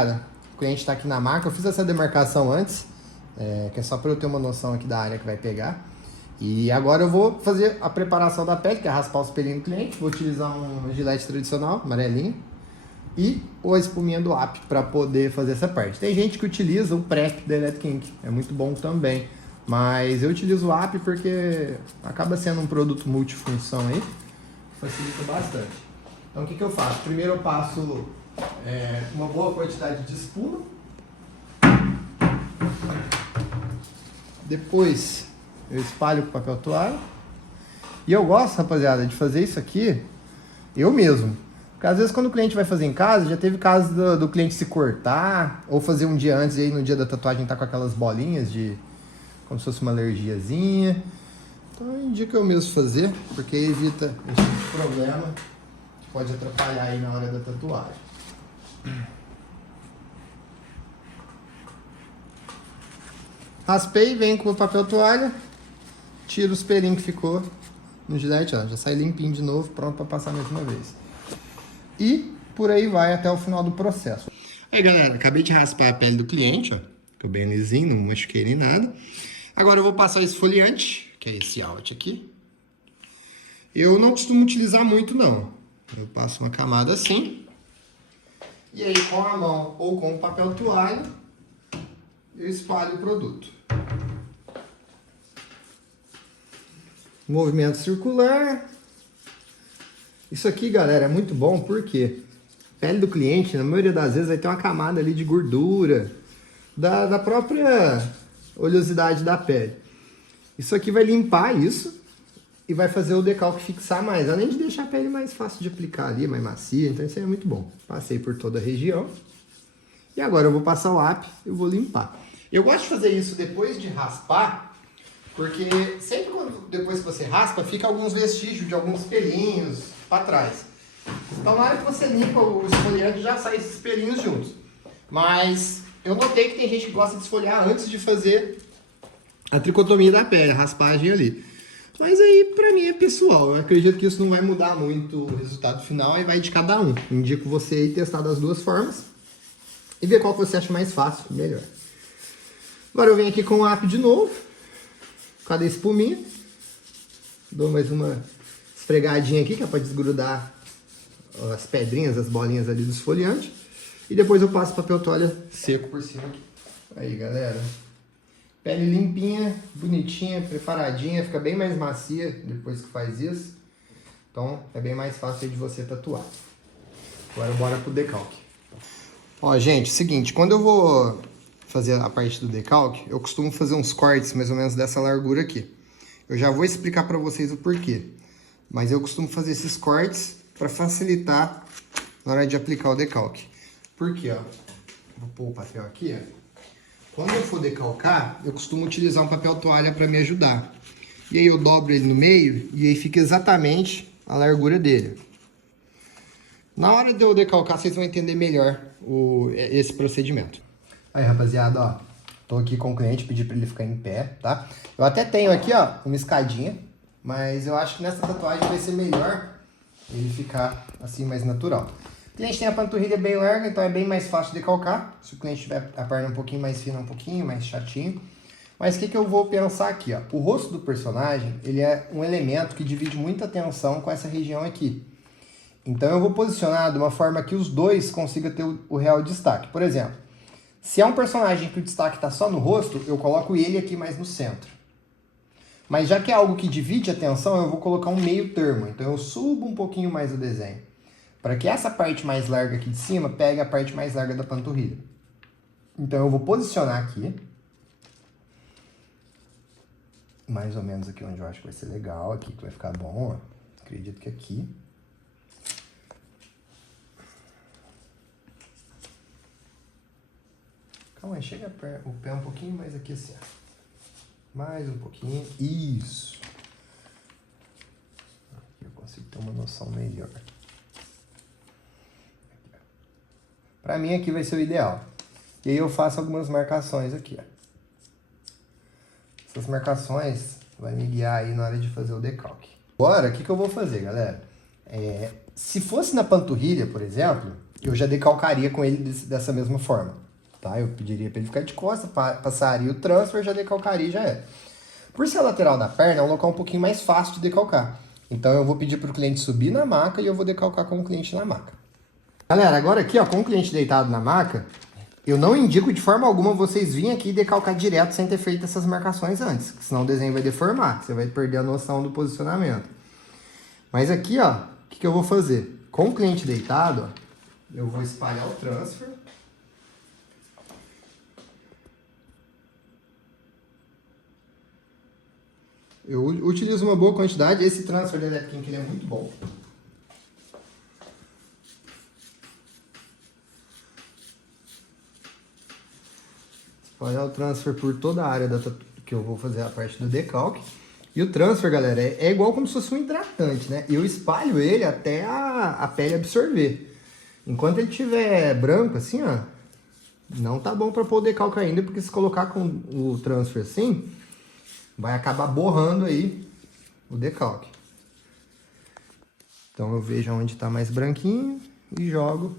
rapaziada, o cliente está aqui na marca. Eu fiz essa demarcação antes, que é só para eu ter uma noção aqui da área que vai pegar. E agora eu vou fazer a preparação da pele, que é raspar os pelinhos do cliente. Vou utilizar um gilete tradicional, amarelinho, e a espuminha do AP para poder fazer essa parte. Tem gente que utiliza o PrEP da Electric Ink, é muito bom também. Mas eu utilizo o AP porque acaba sendo um produto multifunção aí, facilita bastante. Então o que eu faço? Primeiro eu passo uma boa quantidade de espuma. Depois eu espalho com papel toalha. E eu gosto, rapaziada, de fazer isso aqui eu mesmo. Porque às vezes quando o cliente vai fazer em casa, já teve caso do cliente se cortar, ou fazer um dia antes e aí no dia da tatuagem tá com aquelas bolinhas de... como se fosse uma alergiazinha. Então eu indico eu mesmo fazer, porque evita esse tipo de problema que pode atrapalhar aí na hora da tatuagem. Raspei, venho com o papel toalha, tiro os pelinhos que ficou no gilete, ó, já sai limpinho de novo, pronto para passar mais uma vez. E por aí vai até o final do processo. Aí galera, acabei de raspar a pele do cliente, ó, ficou bem lisinho, não machuquei nem nada. Agora eu vou passar o esfoliante, que é esse out aqui. Eu não costumo utilizar muito não. Eu passo uma camada assim. E aí com a mão ou com o papel toalha, eu espalho o produto. Movimento circular. Isso aqui, galera, é muito bom porque a pele do cliente, na maioria das vezes, vai ter uma camada ali de gordura, da própria oleosidade da pele. Isso aqui vai limpar isso e vai fazer o decalque fixar mais, além de deixar a pele mais fácil de aplicar ali, mais macia, então isso aí é muito bom. Passei por toda a região e agora eu vou passar o AP e vou limpar. Eu gosto de fazer isso depois de raspar, porque sempre depois que você raspa, fica alguns vestígios de alguns pelinhos para trás. Então na hora que você limpa o esfoliante já sai esses pelinhos juntos. Mas eu notei que tem gente que gosta de esfoliar antes de fazer a tricotomia da pele, a raspagem ali. Mas aí pra mim é pessoal, eu acredito que isso não vai mudar muito o resultado final, aí vai de cada um. Indico você ir testar das duas formas e ver qual que você acha mais fácil, melhor. Agora eu venho aqui com o AP de novo. Cadê a espuminha? Dou mais uma esfregadinha aqui, que é para desgrudar as pedrinhas, as bolinhas ali do esfoliante. E depois eu passo papel toalha seco por cima aqui. Aí, galera. Pele limpinha, bonitinha, preparadinha. Fica bem mais macia depois que faz isso. Então, é bem mais fácil de você tatuar. Agora bora pro decalque. Ó, gente, seguinte. Quando eu vou fazer a parte do decalque, eu costumo fazer uns cortes mais ou menos dessa largura aqui. Eu já vou explicar para vocês o porquê. Mas eu costumo fazer esses cortes para facilitar na hora de aplicar o decalque. Por quê, ó? Vou pôr o papel aqui, ó. Quando eu for decalcar, eu costumo utilizar um papel toalha para me ajudar. E aí eu dobro ele no meio e aí fica exatamente a largura dele. Na hora de eu decalcar, vocês vão entender melhor esse procedimento. Aí, rapaziada, ó, tô aqui com o cliente, pedi pra ele ficar em pé, tá? Eu até tenho aqui, ó, uma escadinha, mas eu acho que nessa tatuagem vai ser melhor ele ficar assim mais natural. O cliente tem a panturrilha bem larga, então é bem mais fácil de decalcar. Se o cliente tiver a perna um pouquinho mais fina, um pouquinho mais chatinho. Mas o que eu vou pensar aqui, ó? O rosto do personagem, ele é um elemento que divide muita atenção com essa região aqui. Então eu vou posicionar de uma forma que os dois consigam ter o real destaque. Por exemplo, se é um personagem que o destaque está só no rosto, eu coloco ele aqui mais no centro. Mas já que é algo que divide a atenção, eu vou colocar um meio termo. Então eu subo um pouquinho mais o desenho, para que essa parte mais larga aqui de cima pegue a parte mais larga da panturrilha. Então eu vou posicionar aqui, mais ou menos aqui onde eu acho que vai ser legal, aqui que vai ficar bom, ó. Acredito que aqui. Calma aí, chega o pé um pouquinho mais aqui assim, ó. Mais um pouquinho, isso. Aqui eu consigo ter uma noção melhor. Pra mim aqui vai ser o ideal. E aí eu faço algumas marcações aqui, ó. Essas marcações vai me guiar aí na hora de fazer o decalque. Agora, o que eu vou fazer, galera? Se fosse na panturrilha, por exemplo, eu já decalcaria com ele dessa mesma forma, tá? Eu pediria para ele ficar de costas, passaria o transfer, já decalcaria e já é. Por ser a lateral da perna, é um local um pouquinho mais fácil de decalcar. Então eu vou pedir para o cliente subir na maca e eu vou decalcar com o cliente na maca. Galera, agora aqui, ó, com o cliente deitado na maca, eu não indico de forma alguma vocês virem aqui e decalcar direto sem ter feito essas marcações antes, senão o desenho vai deformar, você vai perder a noção do posicionamento. Mas aqui, ó, o que eu vou fazer? Com o cliente deitado, ó, eu vou espalhar o transfer. Eu utilizo uma boa quantidade. Esse transfer da Electro ele é muito bom. Espalhar o transfer por toda a área que eu vou fazer a parte do decalque. E o transfer, galera, é igual como se fosse um hidratante, né? Eu espalho ele até a pele absorver. Enquanto ele estiver branco assim, ó, não tá bom para pôr o decalque ainda, porque se colocar com o transfer assim, vai acabar borrando aí o decalque. Então eu vejo onde está mais branquinho e jogo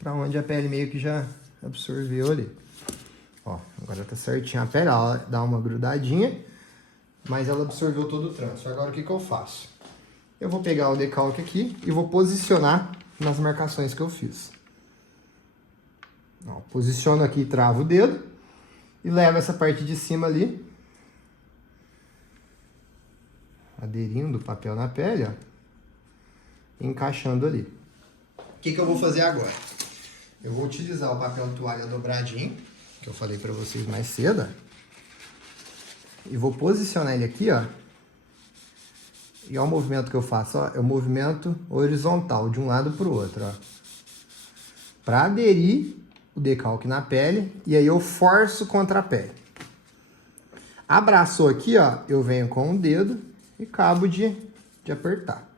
para onde a pele meio que já absorveu ali. Ó, agora tá certinho a pele, ela dá uma grudadinha, mas ela absorveu todo o transfer. Agora o que eu faço? Eu vou pegar o decalque aqui e vou posicionar nas marcações que eu fiz. Ó, posiciono aqui, travo o dedo e levo essa parte de cima ali, aderindo o papel na pele, ó, encaixando ali. O que eu vou fazer agora? Eu vou utilizar o papel toalha dobradinho, que eu falei para vocês mais cedo, ó, e vou posicionar ele aqui, ó. E olha o movimento que eu faço, ó, é o movimento horizontal, de um lado para o outro, ó. Para aderir o decalque na pele, e aí eu forço contra a pele. Abraçou aqui, ó, eu venho com o dedo e acabo de apertar.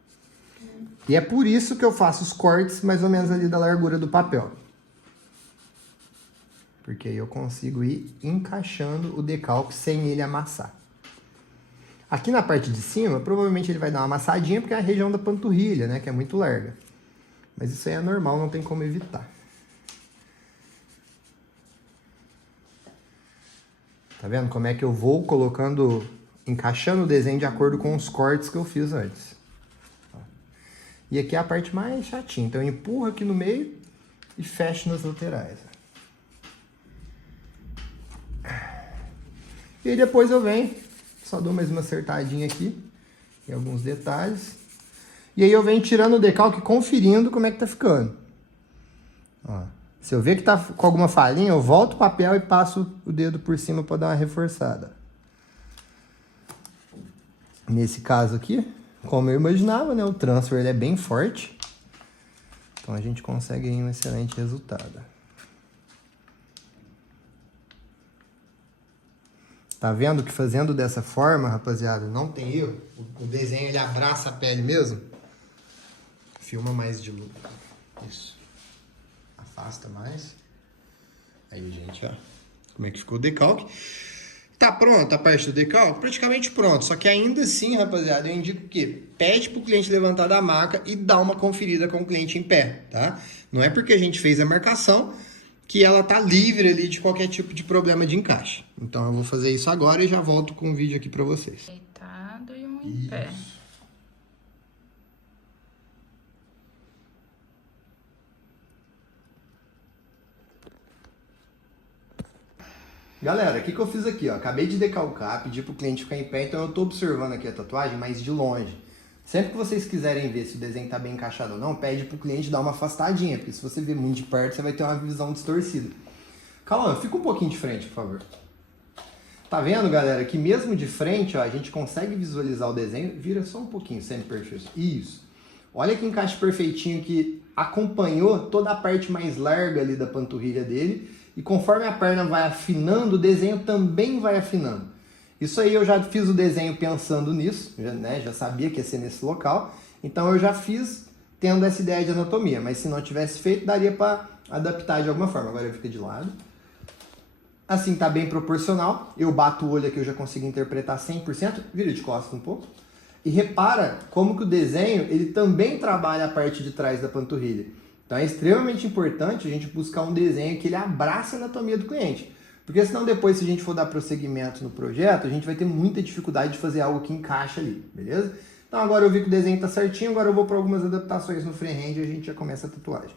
E é por isso que eu faço os cortes mais ou menos ali da largura do papel. Porque aí eu consigo ir encaixando o decalque sem ele amassar. Aqui na parte de cima, provavelmente ele vai dar uma amassadinha, porque é a região da panturrilha, né, que é muito larga. Mas isso aí é normal, não tem como evitar. Tá vendo como é que eu vou colocando, encaixando o desenho de acordo com os cortes que eu fiz antes. E aqui é a parte mais chatinha, então eu empurro aqui no meio e fecho nas laterais. E aí depois eu venho, só dou mais uma acertadinha aqui, em alguns detalhes. E aí eu venho tirando o decalque, conferindo como é que tá ficando. Ó, se eu ver que tá com alguma falhinha, eu volto o papel e passo o dedo por cima para dar uma reforçada. Nesse caso aqui, como eu imaginava, né, o transfer ele é bem forte. Então a gente consegue aí um excelente resultado. Tá vendo que fazendo dessa forma, rapaziada, não tem erro? O desenho ele abraça a pele mesmo. Filma mais de luz. Isso. Afasta mais. Aí, gente, ó. Como é que ficou o decalque. Tá pronto a parte do decalque? Praticamente pronto. Só que ainda assim, rapaziada, eu indico que pede pro cliente levantar da maca e dar uma conferida com o cliente em pé, tá? Não é porque a gente fez a marcação que ela tá livre ali de qualquer tipo de problema de encaixe. Então eu vou fazer isso agora e já volto com um vídeo aqui pra vocês. Deitado e um em pé. Galera, o que eu fiz aqui, ó? Acabei de decalcar, pedi pro cliente ficar em pé, então eu tô observando aqui a tatuagem, mas de longe. Sempre que vocês quiserem ver se o desenho tá bem encaixado ou não, pede pro cliente dar uma afastadinha, porque se você ver muito de perto, você vai ter uma visão distorcida. Calma, fica um pouquinho de frente, por favor. Tá vendo, galera, que mesmo de frente, ó, a gente consegue visualizar o desenho. Vira só um pouquinho, semi-perfeito. Isso. Olha que encaixe perfeitinho que acompanhou toda a parte mais larga ali da panturrilha dele. E conforme a perna vai afinando, o desenho também vai afinando. Isso aí eu já fiz o desenho pensando nisso, já sabia que ia ser nesse local. Então eu já fiz tendo essa ideia de anatomia. Mas se não tivesse feito, daria para adaptar de alguma forma. Agora eu fico de lado. Assim tá bem proporcional. Eu bato o olho aqui, eu já consigo interpretar 100%. Vira de costas um pouco. E repara como que o desenho, ele também trabalha a parte de trás da panturrilha. Então é extremamente importante a gente buscar um desenho que ele abraça a anatomia do cliente. Porque senão depois, se a gente for dar prosseguimento no projeto, a gente vai ter muita dificuldade de fazer algo que encaixa ali, beleza? Então agora eu vi que o desenho está certinho, agora eu vou para algumas adaptações no freehand e a gente já começa a tatuagem.